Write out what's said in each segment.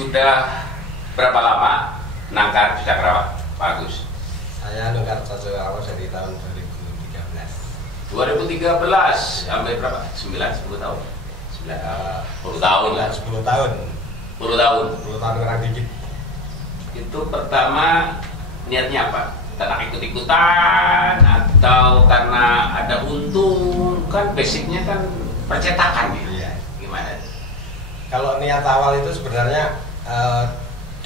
sudah berapa lama nangkar cucak rawa, Pak Agus? Saya nangkar cucak rawa dari tahun 2013. 2013, sampai berapa? 9-10 tahun? 10 tahun lah. 10 tahun. 10 tahun. 10 tahun kurang dikit. Itu pertama niatnya apa? Ternak ikut-ikutan atau karena ada untung? Kan basicnya kan percetakan ya. Iya. Gimana? Kalau niat awal itu sebenarnya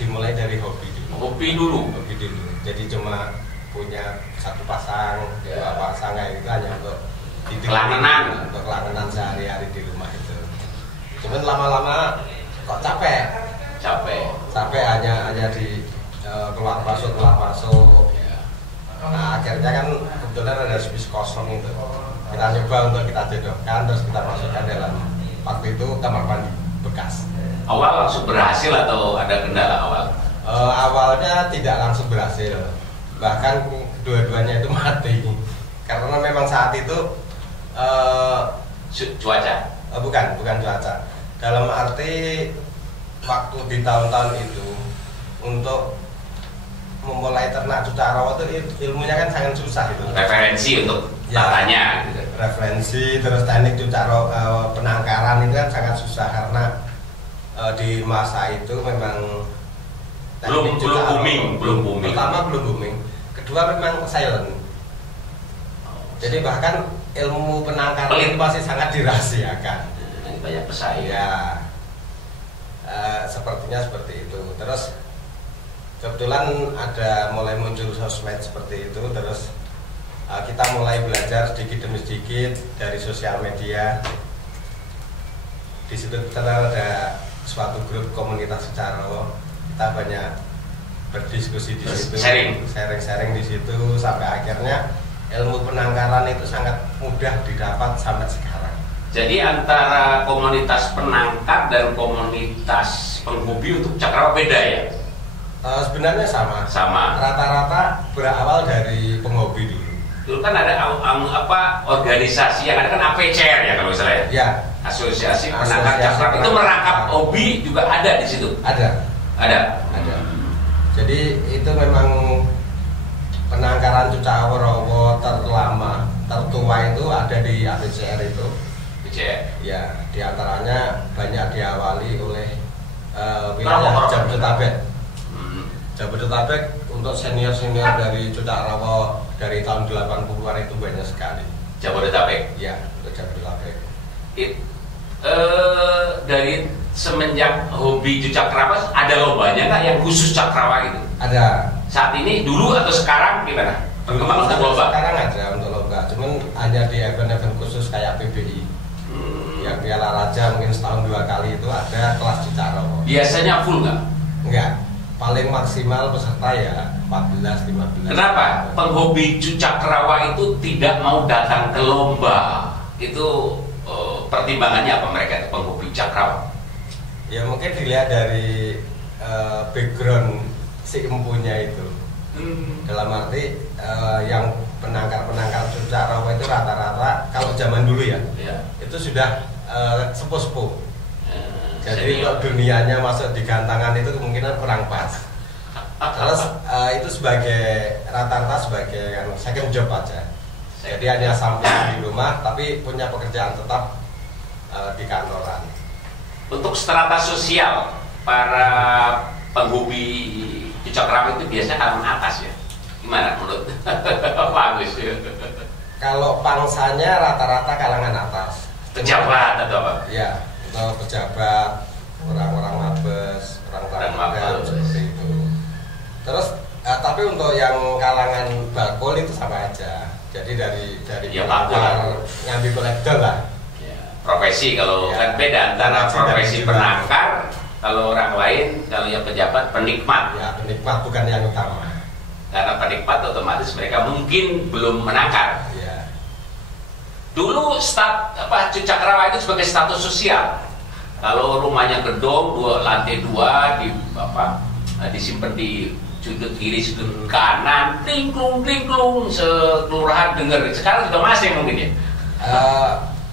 dimulai dari hobi dulu. Hobi dulu. Hobi dulu. Jadi cuma punya satu pasang, dua pasang kayak gitu hanya untuk kelangenan, untuk kelangenan sehari-hari di rumah itu. Cuman lama-lama kok capek hanya di keluar masuk. Nah akhirnya kan kebetulan ada space kosong itu, kita nyoba untuk kita jodohkan, terus kita masukkan dalam waktu itu kamar mandi bekas. Awal langsung berhasil atau ada kendala awal? Awalnya tidak langsung berhasil, bahkan dua-duanya itu mati karena memang saat itu cuaca? Bukan cuaca. Dalam arti waktu di tahun-tahun itu untuk memulai ternak cucak rawa itu ilmunya kan sangat susah itu. Referensi untuk tatanya. Gitu. Referensi terus teknik cucak rawa, penangkaran itu kan sangat susah karena di masa itu memang belum booming. Pertama belum booming. Kedua memang silent. Jadi bahkan ilmu penangkaran itu masih sangat dirahasiakan. Banyak pesaing. Ya, sepertinya seperti itu. Terus kebetulan ada mulai muncul sosmed seperti itu. Terus kita mulai belajar sedikit demi sedikit dari sosial media. Di situ kita ada suatu grup komunitas cucak rawa. Kita banyak berdiskusi di situ, sharing di situ sampai akhirnya ilmu penangkaran itu sangat mudah didapat sampai sekarang. Jadi antara komunitas penangkar dan komunitas penghobi untuk cucak rawa beda ya? Sebenarnya sama. Rata-rata berawal dari penghobi dulu. Dulu kan ada organisasi yang ada kan APCR ya kalau misalnya. Ya. Asosiasi Penangkar Cucak Rawa itu merangkap hobi juga ada di situ. Ada. Jadi itu memang penangkaran cucak rawa terlama, tertua itu ada di APCR itu. Ya, diantaranya banyak diawali oleh wilayah Jabodetabek. Jabodetabek untuk senior dari cucak rawa dari tahun 80-an itu banyak sekali. Jabodetabek? Ya, untuk Jabodetabek. Dari semenjak hobi cucak rawa ada lombanya nggak yang khusus cucak rawa gitu? Ada. Saat ini dulu atau sekarang gimana? Perkembangan untuk lomba? Sekarang ada untuk lomba, cuman hanya di event-event khusus kayak PBI. Yang Piala Raja mungkin setahun 2 kali itu ada kelas cucak rawa. Biasanya full nggak? Enggak, paling maksimal peserta ya 14-15. Kenapa? Penghobi cucak rawa itu tidak mau datang ke lomba. Itu pertimbangannya apa mereka itu penghobi cucak rawa? Ya mungkin dilihat dari background si empunya itu. Dalam arti yang penangkar cucak rawa itu rata-rata kalau zaman dulu ya. Itu sudah sepuh-sepuh. Jadi untuk dunianya masuk di gantangan itu kemungkinan kurang pas. Terus itu sebagai rata-rata sebagai second job aja. Jadi hanya samping di rumah tapi punya pekerjaan tetap di kantoran. Untuk strata sosial para penghobi cucak rawa itu biasanya kalangan atas ya? Gimana menurut Pak Agus? Kalau pangsanya rata-rata kalangan atas. Pejabat atau apa? Ya, untuk pejabat, orang-orang mabes, orang-orang magang seperti itu. Terus tapi untuk yang kalangan bakul itu sama aja. Jadi dari ya, bakul ngambil kolektor lah. Ya, profesi kalau kan beda antara profesi penangkar, kalau orang lain, kalau yang pejabat penikmat. Ya, penikmat bukan yang utama. Karena penikmat otomatis mereka mungkin belum menangkar. Ya. Dulu cucak rawa itu sebagai status sosial. Kalau rumahnya gedung lantai 2 disimpan di sudut kiri, sudut kanan, tingklung sekelurahan dengar. Sekarang juga masih mungkin ya?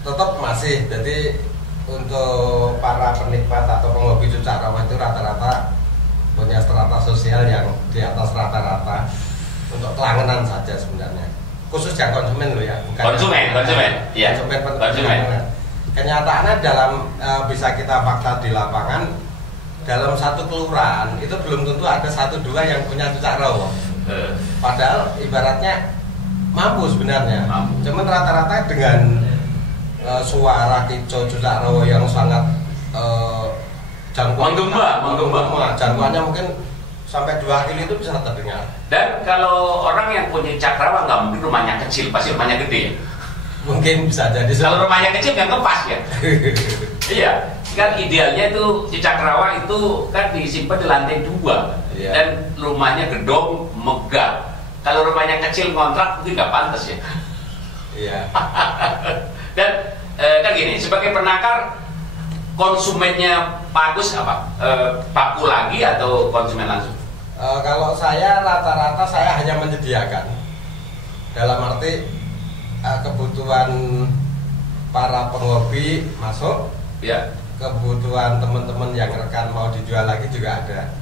Tetap masih. Jadi untuk para penikmat atau penghobi cucak rawa itu rata-rata punya strata sosial yang di atas rata-rata untuk kelangenan saja sebenarnya. Khusus yang konsumen loh ya, bukan konsumen, ya. Konsumen. Kenyataannya dalam bisa kita fakta di lapangan, dalam satu kelurahan itu belum tentu ada 1-2 yang punya cucak rawa. Padahal ibaratnya mampu sebenarnya. Cuman rata-rata dengan suara kicau cucak rawa yang sangat menggema, jangkauannya mungkin sampai 2 kilo itu bisa terdengar. Dan kalau orang yang punya cucak rawa nggak mungkin rumahnya kecil, pasti rumahnya gede ya? Mungkin bisa jadi. Kalau rumahnya kecil kan ngepas ya. Iya, kan idealnya itu cucak rawa itu kan disimpan di lantai 2 iya. Dan rumahnya gedong megah. Kalau rumahnya kecil kontrak itu nggak pantas ya. Iya. Dan kan gini, sebagai penangkar konsumennya Pak Agus apa? Paku lagi atau konsumen langsung? Kalau saya rata-rata saya hanya menyediakan. Dalam arti kebutuhan para penghobi masuk, ya. Kebutuhan teman-teman yang rekan mau dijual lagi juga ada.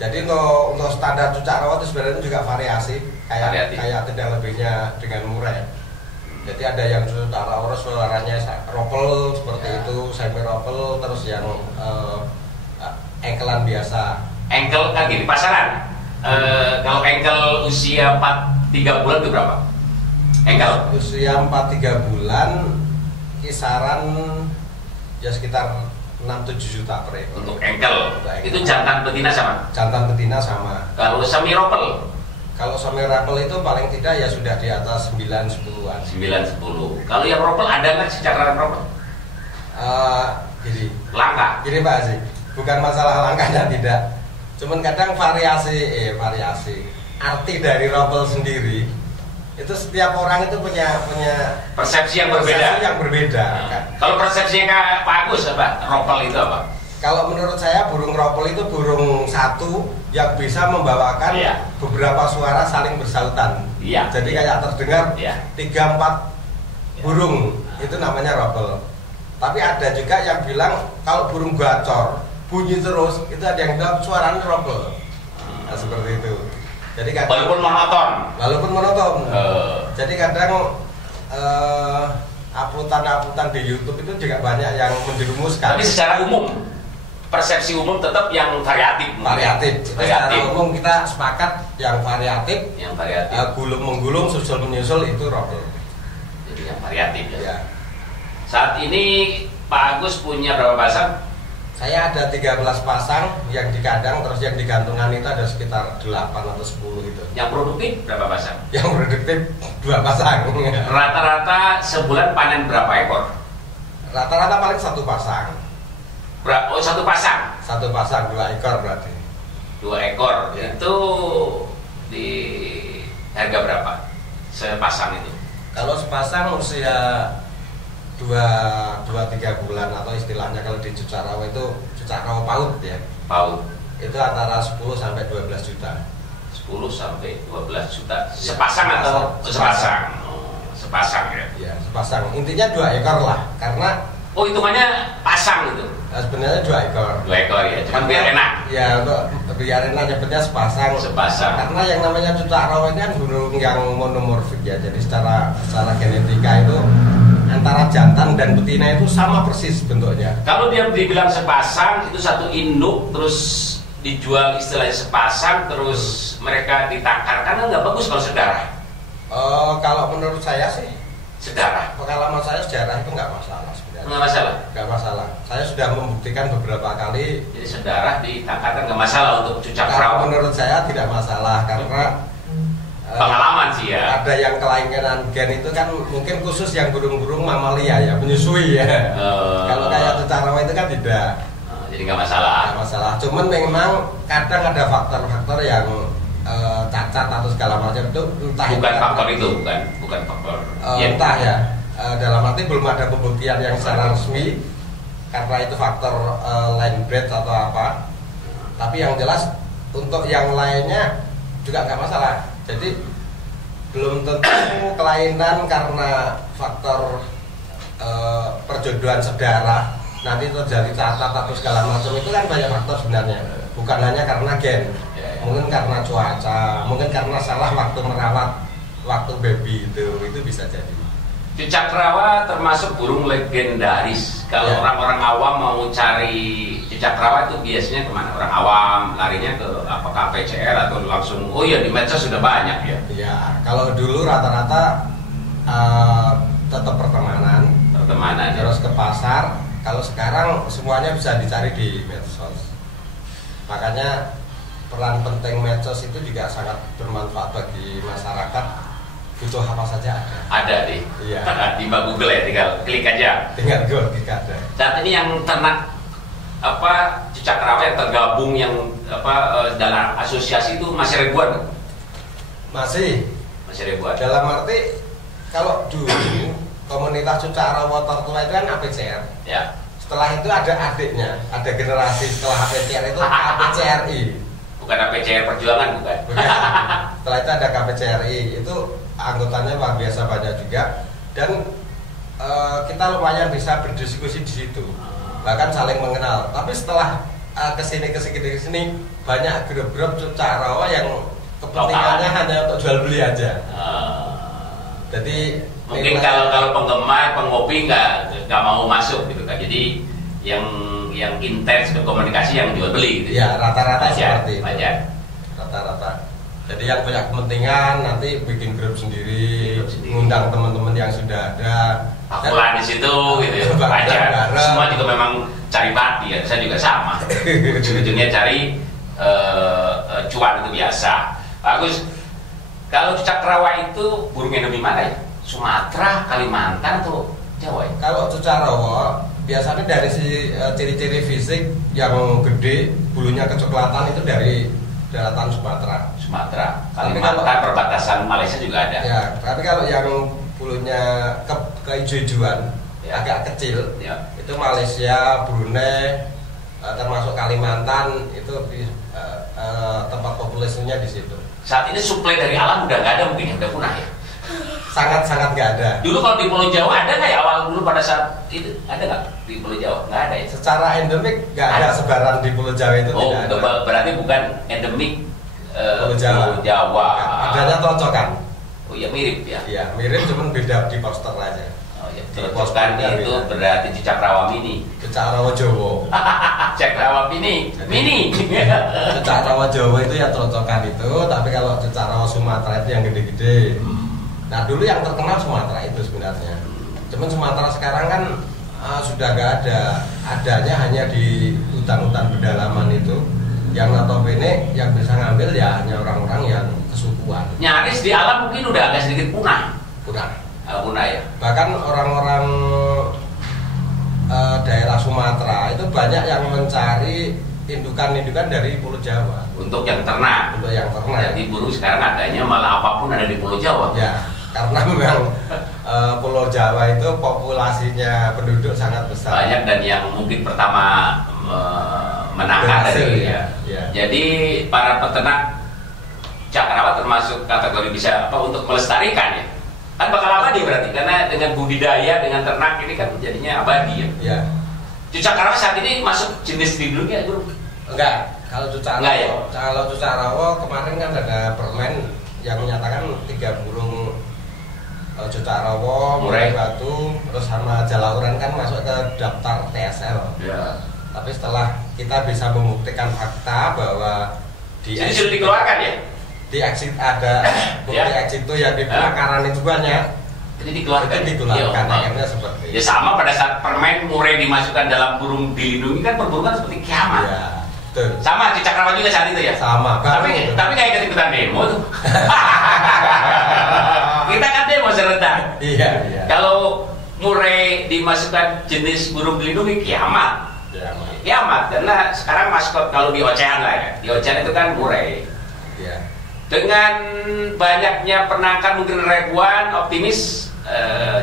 Jadi untuk standar cucak rawa itu sebenarnya juga variasi, kayak tidak lebihnya dengan murah ya. Jadi ada yang cucak rawa suaranya ropel seperti itu, semi ropel, terus yang engkelan biasa. Engkel kan gini, pasaran. Kalau engkel usia 3 bulan itu berapa? Engkel usia 4-3 bulan kisaran ya sekitar 6-7 juta per ekor. Untuk engkel. Itu jantan betina sama? Jantan betina sama. Kalau semi ropel? Kalau semi ropel itu paling tidak ya sudah di atas 9-10-an. 9-10. Kalau yang ropel ada nggak secara ropel? Jadi langka. Gini Pak sih, bukan masalah langkanya tidak. Cuman kadang variasi. Arti dari ropel sendiri itu setiap orang itu punya persepsi yang berbeda. Kan? Kalau persepsinya Pak Agus apa? Ropel itu apa? Kalau menurut saya burung ropel itu burung satu yang bisa membawakan beberapa suara saling bersautan. Jadi kayak terdengar 3-4 burung itu namanya ropel. Tapi ada juga yang bilang kalau burung gacor bunyi terus itu ada yang bilang suaranya ropel. Nah, seperti itu. Jadi kadang, walaupun monoton. Jadi kadang uploadan di YouTube itu juga banyak yang menjerumuskan. Tapi secara umum persepsi umum tetap yang variatif. Secara umum kita sepakat yang variatif. Gulung menggulung, susul menyusul itu ropel. Jadi yang variatif ya. Saat ini Pak Agus punya berapa pasang? Saya ada 13 pasang yang di kandang, terus yang di gantungan itu ada sekitar 8 atau 10 gitu. Yang produktif berapa pasang? Yang produktif 2 pasang. Rata-rata sebulan panen berapa ekor? Rata-rata paling 1 pasang. Oh, 1 pasang? 1 pasang, 2 ekor berarti. 2 ekor, ya. Itu di harga berapa sepasang itu? Kalau sepasang usia 2-3 bulan atau istilahnya kalau di cucak rawa itu cucak rawa paut ya. Paut. Itu antara 10 sampai 12 juta. 10 sampai 12 juta. Sepasang ya, atau sepasang? Sepasang ya. Ya, sepasang. Intinya 2 ekor lah karena hitungannya pasang itu. Nah, sebenarnya 2 ekor. 2 ekor ya, cuma biar enak. Ya, untuk biar enak nyebutnya sepasang. Karena yang namanya cucak rawa ini kan burung yang monomorfik ya. Jadi secara genetika itu antara jantan dan betina itu sama persis bentuknya. Kalau dia dibilang sepasang itu satu induk terus dijual istilahnya sepasang terus mereka ditangkar karena nggak bagus kalau sedarah. Kalau menurut saya sih sedarah. Pengalaman saya sedarah itu nggak masalah sebenarnya. Nggak masalah. Saya sudah membuktikan beberapa kali. Jadi sedarah ditangkarkan nggak masalah untuk cucak rawa. Menurut saya tidak masalah karena pengalaman sih ya. Ada yang kelainan gen itu kan mungkin khusus yang burung-burung mamalia ya, menyusui ya. Kalau kayak cucak rawa itu kan tidak. Jadi nggak masalah. Nggak masalah. Cuman memang kadang ada faktor-faktor yang cacat atau segala macam itu entah. Bukan faktor itu, bukan faktor. Entah ya. Dalam arti belum ada pembuktian yang secara resmi karena itu faktor line breed atau apa. Tapi yang jelas untuk yang lainnya juga nggak masalah. Jadi belum tentu kelainan karena faktor perjodohan sedarah nanti terjadi cacat atau segala macam itu kan banyak faktor sebenarnya, bukan hanya karena gen, mungkin karena cuaca, mungkin karena salah waktu merawat waktu baby itu bisa jadi. Cicak rawa termasuk burung legendaris. Kalau orang-orang awam mau cari cicak rawa itu biasanya kemana? Orang awam larinya ke apakah PCR atau langsung? Oh ya di medsos sudah banyak ya. Iya, kalau dulu rata-rata tetap pertemanan, terus ke pasar. Kalau sekarang semuanya bisa dicari di medsos. Makanya peran penting medsos itu juga sangat bermanfaat bagi masyarakat. Butuh apa saja ada. Ada deh. Iya. Di Google ya, tinggal klik aja. Tinggal klik ada. Saat ini yang ternak cicak rawa yang tergabung yang dalam asosiasi itu masih ribuan? Masih ribuan. Dalam arti kalau dulu komunitas cicak rawa tertua itu kan APCR. Ya. Setelah itu ada adiknya, ada generasi setelah APCR itu KPCRI. Bukan APCR Perjuangan bukan? Setelah itu ada KPCRI, itu anggotanya luar biasa banyak juga, dan kita lumayan bisa berdiskusi di situ, bahkan saling mengenal. Tapi setelah kesini banyak grup-grup cicak rawa yang kepentingannya hanya untuk jual beli aja. Jadi mungkin kalau penggemar, penghobi nggak mau masuk gitu kan. Jadi yang intens berkomunikasi yang jual beli gitu. Ya rata-rata seperti itu. Rata-rata. Jadi yang punya kepentingan nanti bikin grup sendiri, ngundang teman-teman yang sudah ada. Aku lah di situ gitu ya. Banyak. Semua juga memang cari bati ya. Saya juga sama. Ujung-ujungnya cari cuan itu biasa. Bagus. Kalau cicak rawa itu burung endemi mana ya? Sumatera, Kalimantan atau Jawa ya? Kalau cicak rawa biasanya dari ciri-ciri fisik yang gede, bulunya kecoklatan itu dari daratan Sumatera, Kalimantan, perbatasan Malaysia juga ada. Ya, tapi kalau yang bulunya kehijau-hijauan, agak kecil, itu Malaysia, Brunei, termasuk Kalimantan itu tempat populasinya di situ. Saat ini suplai dari alam udah nggak ada, mungkin udah punah ya. Sangat nggak ada. Dulu kalau di Pulau Jawa ada nggak ya awal dulu pada saat itu ada nggak di Pulau Jawa? Nggak ada ya. Secara endemik nggak ada sebaran di Pulau Jawa itu. Tidak ada. Berarti bukan endemik Pulau Jawa. Adanya tocokan. Oh iya mirip ya. Iya mirip, cuman beda di poster aja. Oh iya. Tocokan itu beda. Berarti cicak rawa mini. Cicak rawa Jawa. Cicak rawa mini. Cicak rawa Jawa itu ya tocokan itu, tapi kalau cicak rawa Sumatera itu yang gede-gede. Nah dulu yang terkenal Sumatera itu sebenarnya. Cuman Sumatera sekarang kan sudah nggak ada. Adanya hanya di hutan-hutan pedalaman itu. Yang notabene yang bisa ngambil ya hanya orang-orang yang kesukuan. Nyaris di alam mungkin udah agak sedikit punah. Punah ya. Bahkan orang-orang daerah Sumatera itu banyak yang mencari indukan-indukan dari Pulau Jawa. Untuk yang ternak. Jadi burung sekarang adanya malah apapun ada di Pulau Jawa. Ya. Karena memang Pulau Jawa itu populasinya penduduk sangat besar. Banyak dan yang mungkin pertama menangkap dari ya. Jadi para peternak cicak rawa termasuk kategori bisa untuk melestarikan ya. Kan bakal abadi berarti karena dengan budidaya dengan ternak ini kan jadinya abadi ya. Cicak rawa saat ini masuk jenis dilindungi ya Guru? Enggak. Kalau cicak rawa, ya? Kalau cicak rawa kemarin kan ada permen yang menyatakan 3 burung cicak rawa, murai batu, terus sama jalauran kan masuk ke daftar TSL. Ya. Tapi setelah kita bisa membuktikan fakta bahwa jadi sudah dikeluarkan ya? Di exit ada bukti exit itu yang di penangkaran itu banyak. Jadi dikeluarkan. Akhirnya seperti ya sama pada saat permen murai dimasukkan dalam burung dilindungi kan perburungan seperti kiamat. Ya, betul. Sama cicak rawa juga saat itu ya? Sama. Tapi nggak ikut-ikutan demo tuh. Kita kan demo serentak. Iya. Kalau murai dimasukkan jenis burung dilindungi kiamat. Kiamat karena sekarang maskot kalau di ocehan lah ya. Di ocehan itu kan murai. Iya. Dengan banyaknya penangkar mungkin ribuan, optimis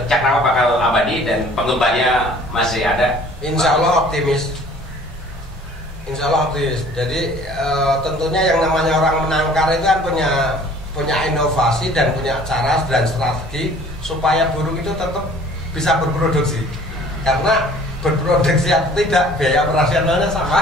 cicak rawa bakal abadi dan penggembarnya masih ada. Insya Allah optimis. Jadi tentunya yang namanya orang menangkar itu kan punya inovasi dan punya cara dan strategi supaya burung itu tetap bisa berproduksi. Karena berproduksi atau tidak, biaya operasionalnya sama.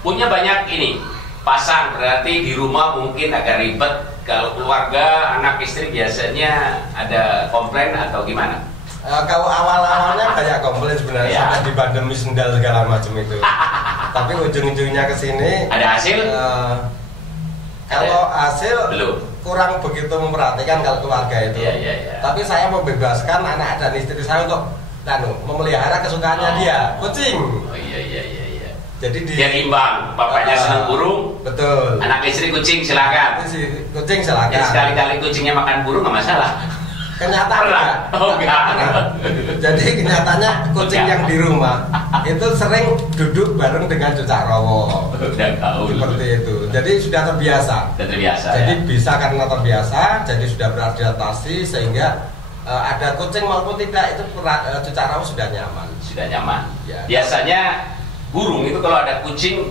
Punya banyak ini pasang, berarti di rumah mungkin agak ribet. Kalau keluarga, anak istri biasanya ada komplain atau gimana? Kalau awal-awalnya banyak komplain sebenarnya, Ya. sampai dibandemi sendal segala macam itu. Tapi ujung-ujungnya ke sini Ada hasil? Kalau hasil Belum. kurang begitu memperhatikan kalau keluarga itu. Iya. Tapi saya membebaskan anak dan istri saya untuk memelihara kesukaannya dia, kucing. Oh iya. Jadi Dia imbang, bapaknya senang burung, Betul. anak istri kucing silakan. Kucing silakan. Ya, sekali-kali kucingnya makan burung nggak masalah. Kenyataannya Enggak. Jadi kenyataannya kucing yang di rumah itu sering duduk bareng dengan cucak rowo. Udah tahu. Seperti itu. Jadi sudah terbiasa. Sudah terbiasa. Jadi Ya? bisa karena terbiasa, jadi sudah beradaptasi sehingga ada kucing maupun tidak itu cucak rowo sudah nyaman. Sudah nyaman. Ya. Biasanya burung itu kalau ada kucing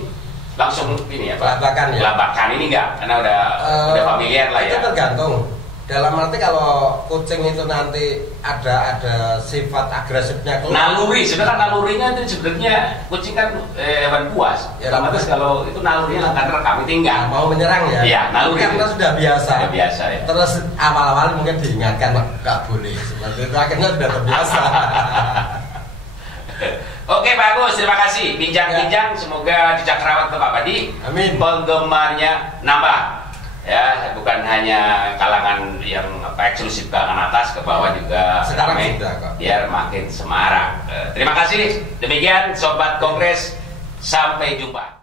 langsung ini ya Pak? Labakan ya. Labakan ini enggak, karena udah familiar lah Itu ya. tergantung. Dalam arti kalau kucing itu nanti ada sifat agresifnya keluar. Naluri, sebenarnya nalurinya itu sebenarnya kucing kan hewan buas. Ya, Otomatis kalau itu nalurinya akan rekam itu enggak. Mau menyerang ya? Iya, naluri Karena itu. sudah biasa. Sudah biasa ya. Terus awal-awal mungkin diingatkan nggak boleh seperti itu, akhirnya sudah terbiasa. Oke Pak Agus, terima kasih bincang-bincang. Semoga di Cakrawat Pak Padi Amin. penggemarnya nambah. Ya, bukan hanya kalangan yang eksklusif, kalangan atas ke bawah juga Sekarang ramai, sudah kok. biar makin semarak. Terima kasih. Demikian Sobat Kongres, sampai jumpa.